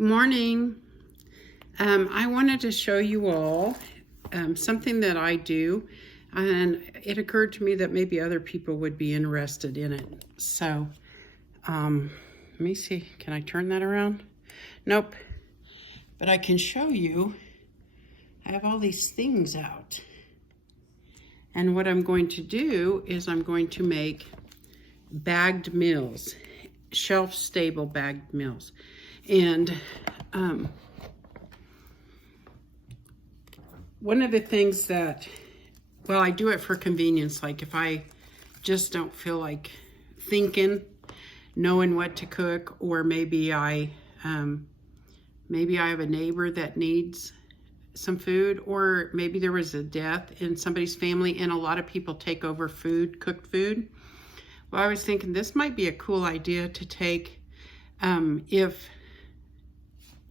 Good morning. I wanted to show you all something that I do, and it occurred to me that maybe other people would be interested in it. So let me see, can I turn that around? Nope, but I can show you. I have all these things out, and what I'm going to do is I'm going to make bagged meals, shelf-stable bagged meals. And one of the things that, well, I do it for convenience. Like if I just don't feel like knowing what to cook, or maybe I have a neighbor that needs some food, or maybe there was a death in somebody's family and a lot of people take over cooked food. Well, I was thinking this might be a cool idea to take if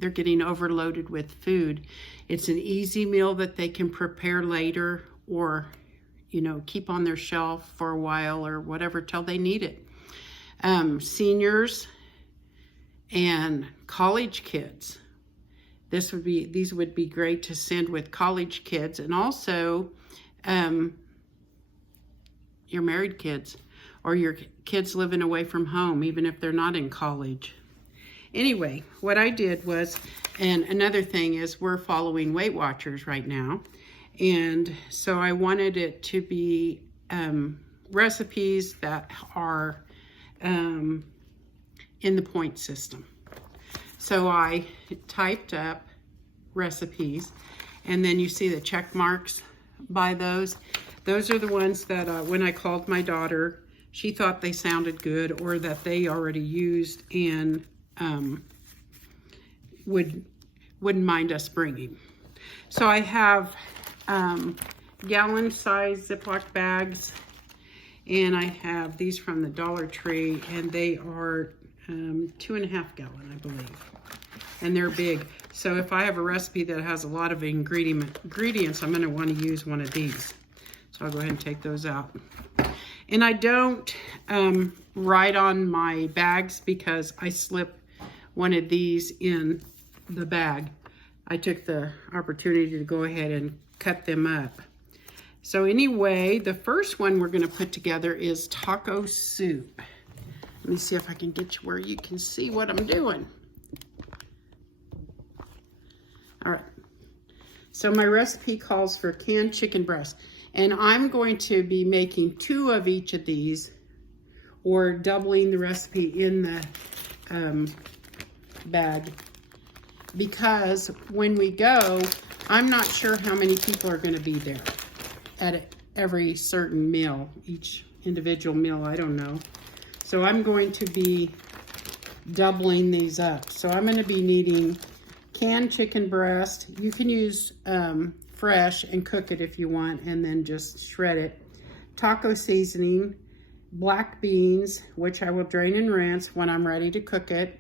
they're getting overloaded with food. It's an easy meal that they can prepare later, or, you know, keep on their shelf for a while or whatever till they need it. Seniors and college kids. These would be great to send with college kids, and also your married kids or your kids living away from home, even if they're not in college. Anyway, what I did was, and another thing is we're following Weight Watchers right now. And so I wanted it to be recipes that are in the point system. So I typed up recipes, and then you see the check marks by those. Those are the ones that when I called my daughter, she thought they sounded good, or that they already used and wouldn't mind us bringing. So I have gallon size Ziploc bags, and I have these from the Dollar Tree, and they are 2.5 gallon, I believe, and they're big. So if I have a recipe that has a lot of ingredients, I'm going to want to use one of these. So I'll go ahead and take those out. And I don't write on my bags because I slip one of these in the bag. I took the opportunity to go ahead and cut them up. So anyway, the first one we're going to put together is taco soup. Let me see if I can get you where you can see what I'm doing. All right. So my recipe calls for canned chicken breast, and I'm going to be making 2 of each of these, or doubling the recipe in the bag, because when we go, I'm not sure how many people are going to be there at every certain meal, each individual meal, I don't know. So I'm going to be doubling these up. So I'm going to be needing canned chicken breast. You can use fresh and cook it if you want, and then just shred it. Taco seasoning, black beans, which I will drain and rinse when I'm ready to cook it.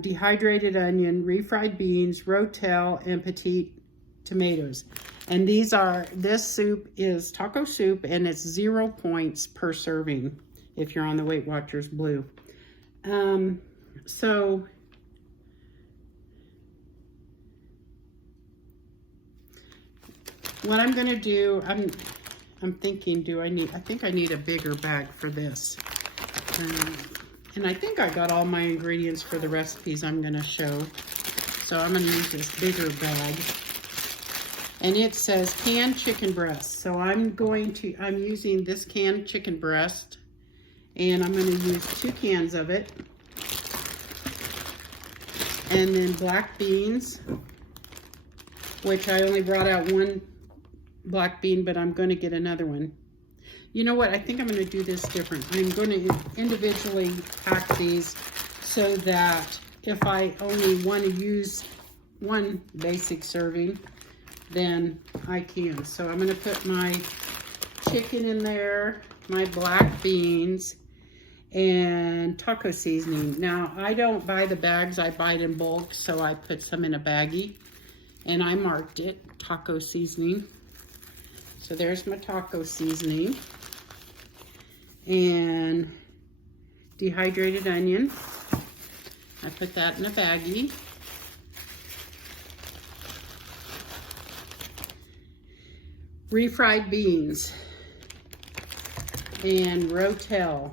Dehydrated onion, refried beans, rotel, and petite tomatoes. And this soup is taco soup, and it's 0 points per serving if you're on the Weight Watchers Blue. So what I'm gonna do, I'm thinking, I think I need a bigger bag for this. And I think I got all my ingredients for the recipes I'm gonna show. So I'm gonna use this bigger bag. And it says canned chicken breast. So I'm using this canned chicken breast, and I'm gonna use 2 cans of it. And then black beans, which I only brought out 1 black bean, but I'm gonna get another one. You know what? I think I'm going to do this different. I'm going to individually pack these so that if I only want to use 1 basic serving, then I can. So I'm going to put my chicken in there, my black beans, and taco seasoning. Now, I don't buy the bags. I buy it in bulk, so I put some in a baggie, and I marked it, taco seasoning. So there's my taco seasoning. And dehydrated onion, I put that in a baggie. Refried beans and rotel.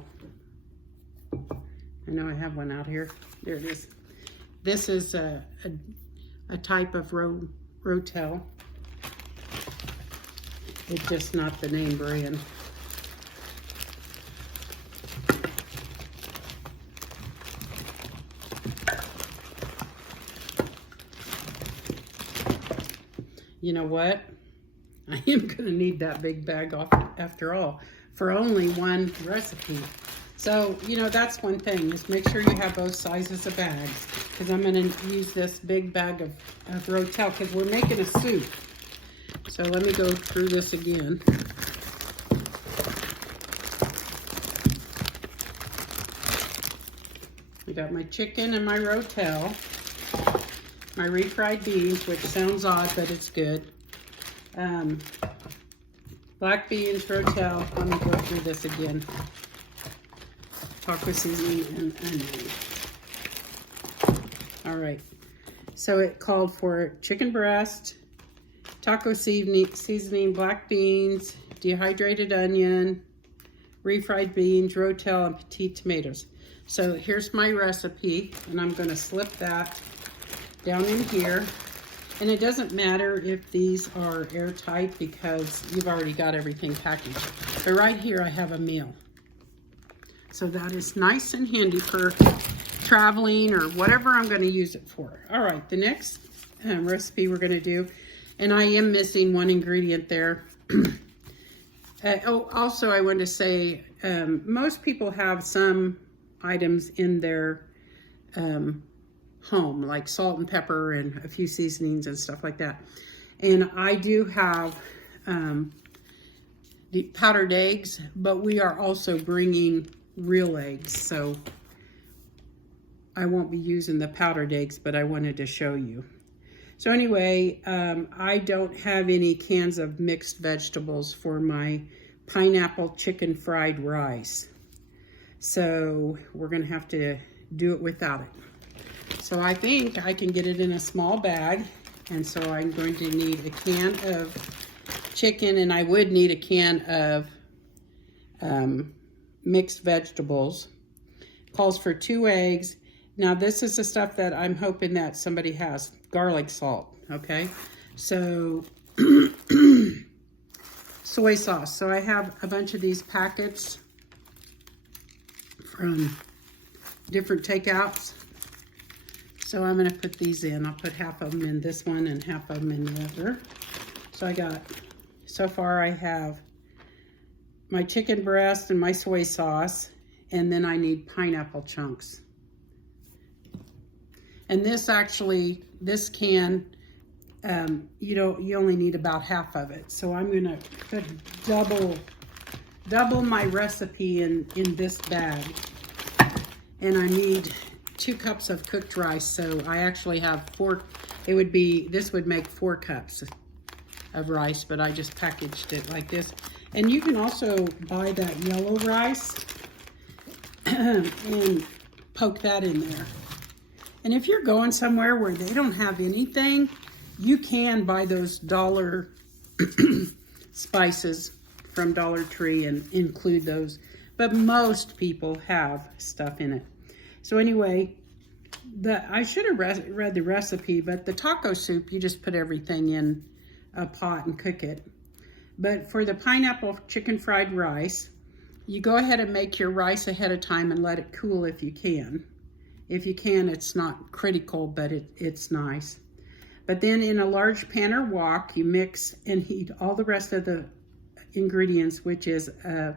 I know I have one out here. There it is. This is a type of rotel. It's just not the name brand. You know what? I am going to need that big bag off after all for only one recipe. So, you know, that's one thing. Just make sure you have both sizes of bags, because I'm going to use this big bag of rotel because we're making a soup. So let me go through this again. I got my chicken and my rotel, my refried beans, which sounds odd, but it's good. Black beans, rotel. Let me go through this again. Taco seasoning and onion. All right. So it called for chicken breast, taco seasoning, black beans, dehydrated onion, refried beans, rotel, and petite tomatoes. So here's my recipe, and I'm going to slip that down in here. And it doesn't matter if these are airtight because you've already got everything packaged. But right here I have a meal. So that is nice and handy for traveling or whatever I'm going to use it for. All right, the next recipe we're going to do, and I am missing one ingredient there. Also I want to say, most people have some items in their home, like salt and pepper and a few seasonings and stuff like that. And I do have the powdered eggs, but we are also bringing real eggs, so I won't be using the powdered eggs, but I wanted to show you. So anyway, I don't have any cans of mixed vegetables for my pineapple chicken fried rice, so we're gonna have to do it without it. So I think I can get it in a small bag, and so I'm going to need a can of chicken, and I would need a can of mixed vegetables. Calls for 2 eggs. Now this is the stuff that I'm hoping that somebody has. Garlic salt, okay? So soy sauce. So I have a bunch of these packets from different takeouts. So I'm going to put these in. I'll put half of them in this one and half of them in the other. So I got, so far I have my chicken breast and my soy sauce, and then I need pineapple chunks. And this actually, this can, you only need about half of it. So I'm going to put double my recipe in this bag. And I need 2 cups of cooked rice, so I actually have 4. It would be, this would make 4 cups of rice, but I just packaged it like this. And you can also buy that yellow rice and poke that in there. And if you're going somewhere where they don't have anything, you can buy those dollar spices from Dollar Tree and include those. But most people have stuff in it. So anyway, I should have read the recipe, but the taco soup, you just put everything in a pot and cook it. But for the pineapple chicken fried rice, you go ahead and make your rice ahead of time and let it cool if you can. If you can, it's not critical, but it's nice. But then in a large pan or wok, you mix and heat all the rest of the ingredients, which is a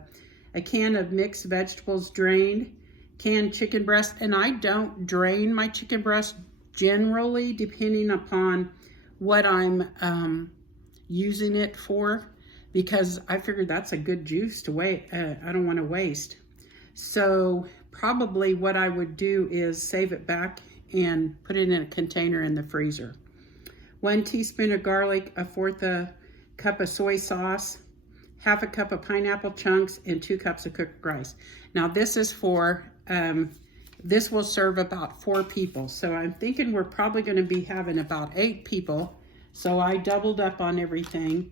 can of mixed vegetables drained, canned chicken breast, and I don't drain my chicken breast generally, depending upon what I'm using it for, because I figured that's a good juice to wait. I don't want to waste. So probably what I would do is save it back and put it in a container in the freezer. 1 teaspoon of garlic, 1/4 cup of soy sauce, 1/2 cup of pineapple chunks, and 2 cups of cooked rice. Now this is for This will serve about 4 people. So I'm thinking we're probably going to be having about 8 people. So I doubled up on everything.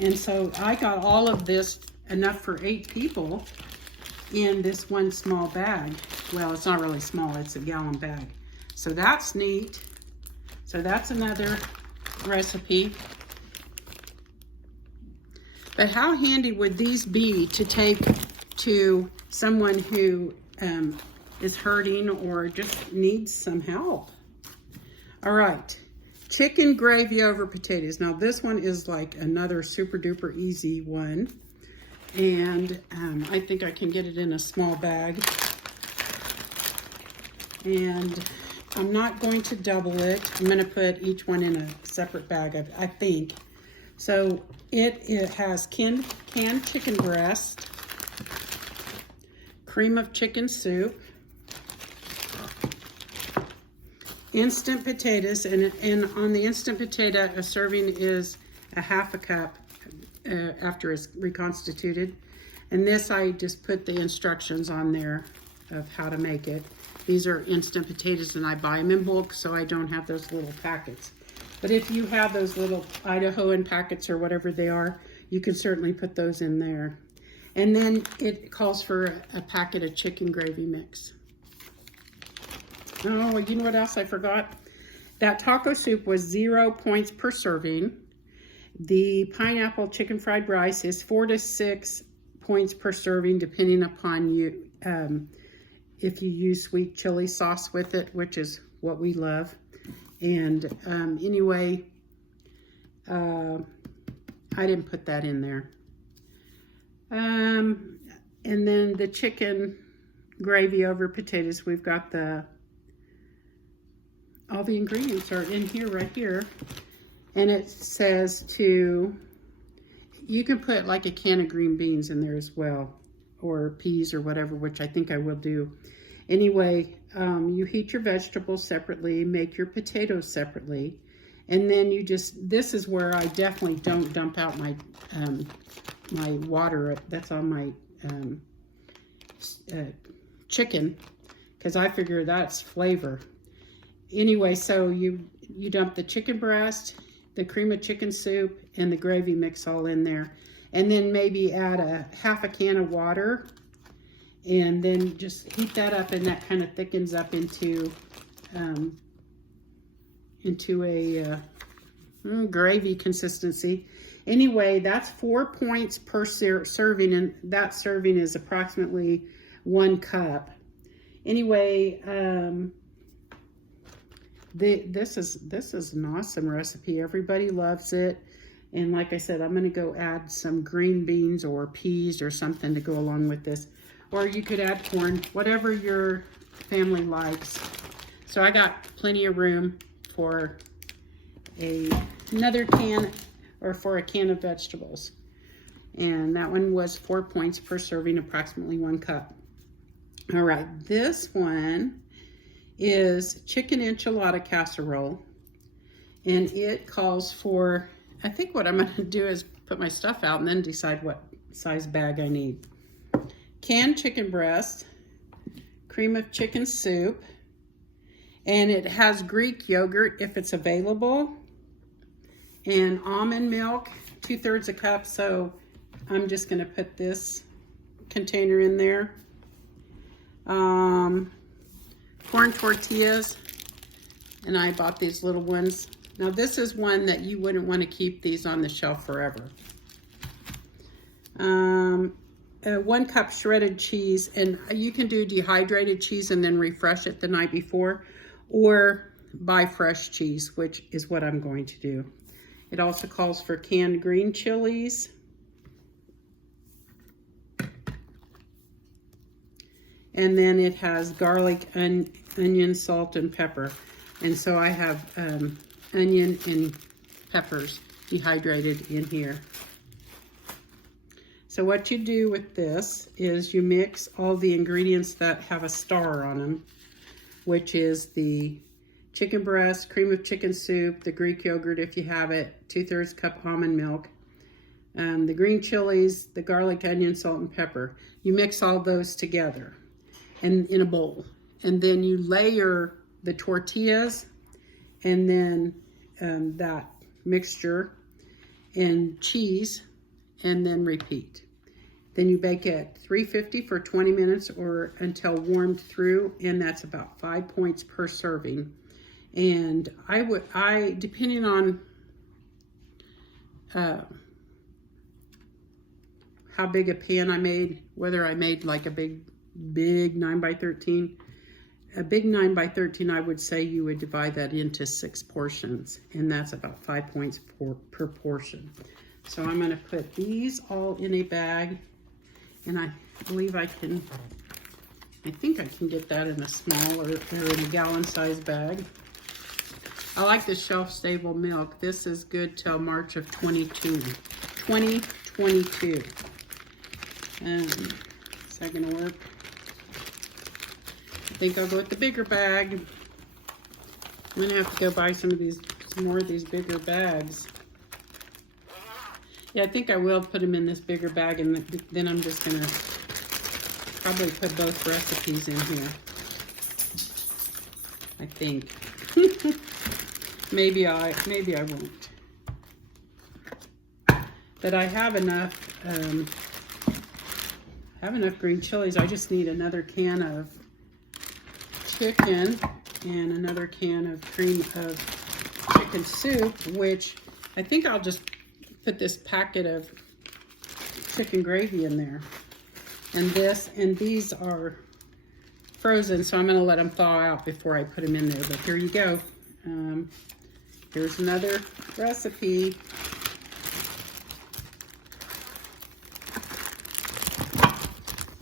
And so I got all of this, enough for 8 people, in this one small bag. Well, it's not really small, it's a gallon bag. So that's neat. So that's another recipe. But how handy would these be to take to someone who is hurting or just needs some help? All right, chicken gravy over potatoes. Now this one is like another super duper easy one. And I think I can get it in a small bag. And I'm not going to double it. I'm going to put each one in a separate bag, I think. So it has canned chicken breast, cream of chicken soup, instant potatoes, and on the instant potato, a serving is a half a cup after it's reconstituted. And this, I just put the instructions on there of how to make it. These are instant potatoes, and I buy them in bulk, so I don't have those little packets. But if you have those little Idahoan packets or whatever they are, you can certainly put those in there. And then it calls for a packet of chicken gravy mix. Oh, you know what else I forgot? That taco soup was 0 points per serving. The pineapple chicken fried rice is 4 to 6 points per serving, depending upon you. If you use sweet chili sauce with it, which is what we love. And anyway, I didn't put that in there. And then the chicken gravy over potatoes, we've got all the ingredients are in here, right here. And it says you can put like a can of green beans in there as well, or peas or whatever, which I think I will do. Anyway, you heat your vegetables separately, make your potatoes separately, and then this is where I definitely don't dump out my my water that's on my chicken, because I figure that's flavor. Anyway, so you dump the chicken breast, the cream of chicken soup, and the gravy mix all in there, and then maybe add a half a can of water. And then just heat that up, and that kind of thickens up into a gravy consistency. Anyway, that's 4 points per serving, and that serving is approximately 1 cup. Anyway, this is an awesome recipe. Everybody loves it. And like I said, I'm going to go add some green beans or peas or something to go along with this. Or you could add corn, whatever your family likes. So I got plenty of room for another can, or for a can of vegetables. And that one was 4 points per serving, approximately 1 cup. All right, this one is chicken enchilada casserole. And it calls for, I think what I'm gonna do is put my stuff out and then decide what size bag I need. Canned chicken breast, cream of chicken soup, and it has Greek yogurt if it's available, and almond milk, 2/3 a cup. So I'm just going to put this container in there. Corn tortillas, and I bought these little ones. Now this is one that you wouldn't want to keep these on the shelf forever. 1 cup shredded cheese, and you can do dehydrated cheese and then refresh it the night before, or buy fresh cheese, which is what I'm going to do. It also calls for canned green chilies, and then it has garlic, onion, salt, and pepper. And so I have onion and peppers dehydrated in here. So what you do with this is you mix all the ingredients that have a star on them, which is the chicken breast, cream of chicken soup, the Greek yogurt if you have it, 2/3 cup almond milk, the green chilies, the garlic, onion, salt, and pepper. You mix all those together and in a bowl. and then you layer the tortillas and then that mixture and cheese, and then repeat. Then you bake at 350 for 20 minutes or until warmed through, and that's about 5 points per serving. And I depending on how big a pan I made, whether I made like a big 9x13, a big 9x13, I would say you would divide that into 6 portions, and that's about 5 points per portion. So I'm going to put these all in a bag, and I believe I think I can get that in a small or in a gallon-sized bag. I like the shelf-stable milk. This is good till March of 2022. Is that going to work? I think I'll go with the bigger bag. I'm going to have to go buy some more of these bigger bags. Yeah, I think I will put them in this bigger bag, and then I'm just going to probably put both recipes in here. I think. maybe I won't. But I have enough green chilies. I just need another can of chicken and another can of cream of chicken soup, which I think I'll just put this packet of chicken gravy in there. And these are frozen, so I'm going to let them thaw out before I put them in there. But here you go. Here's another recipe.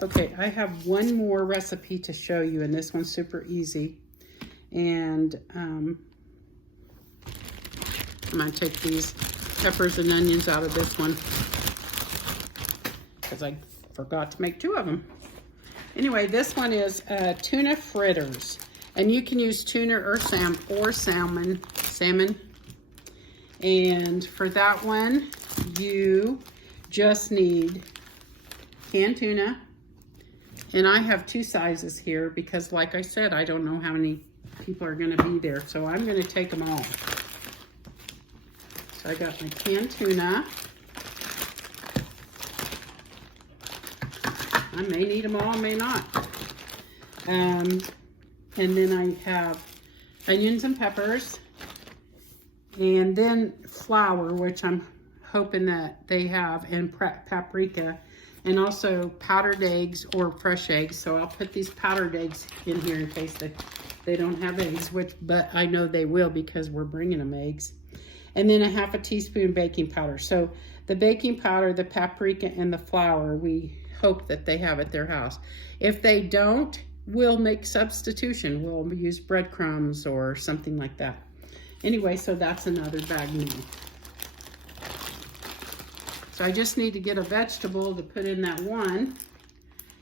Okay, I have one more recipe to show you, and this one's super easy. And I'm going to take these peppers and onions out of this one because I forgot to make 2 of them. Anyway, this one is tuna fritters, and you can use tuna or salmon. And for that one, you just need canned tuna. And I have 2 sizes here because, like I said, I don't know how many people are going to be there. So I'm going to take them all. So I got my canned tuna. I may need them all, I may not. And then I have onions and peppers. And then flour, which I'm hoping that they have, and paprika. And also powdered eggs or fresh eggs. So I'll put these powdered eggs in here in case they don't have eggs, but I know they will because we're bringing them eggs. And then a half a teaspoon baking powder. So the baking powder, the paprika, and the flour, we hope that they have at their house. If they don't, we'll make substitution. We'll use breadcrumbs or something like that. Anyway, so that's another bag meal. So I just need to get a vegetable to put in that one.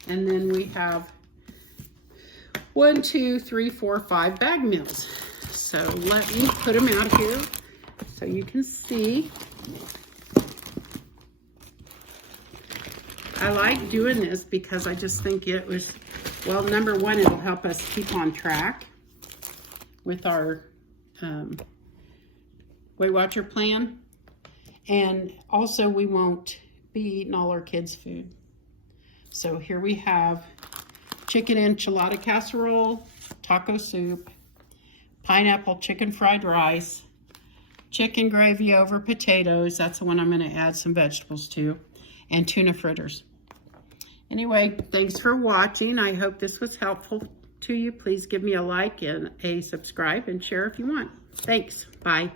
And then we have 1, 2, 3, 4, 5 bag meals. So let me put them out here so you can see. I like doing this because I just think it was, well, number one, it'll help us keep on track with our Weight Watcher plan. And also we won't be eating all our kids' food. So here we have chicken enchilada casserole, taco soup, pineapple chicken fried rice, chicken gravy over potatoes. That's the one I'm going to add some vegetables to, and tuna fritters. Anyway, thanks for watching. I hope this was helpful to you. Please give me a like and a subscribe and share if you want. Thanks. Bye.